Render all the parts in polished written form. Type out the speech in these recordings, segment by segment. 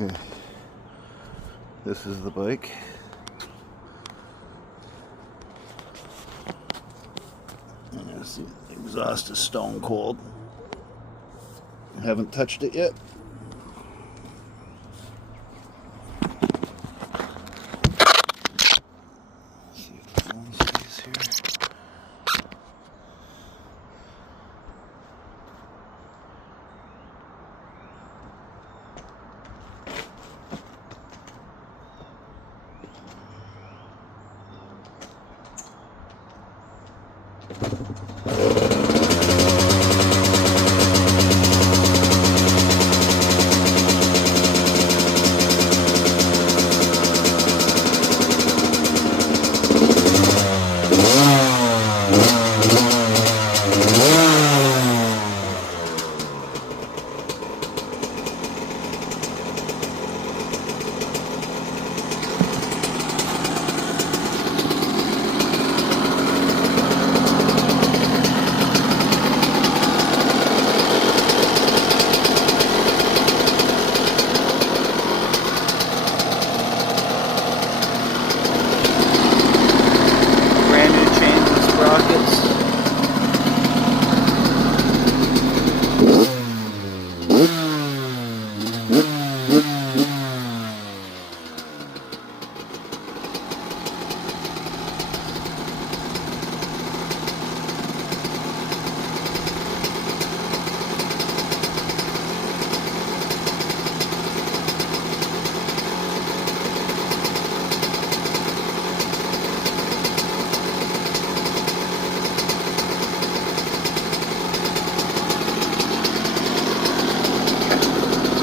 Okay. This is the bike. See, the exhaust is stone cold. Haven't touched it yet. See if the phone stays here.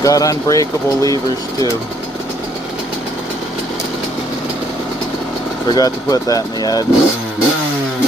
Got unbreakable levers too. Forgot to put that in the ad.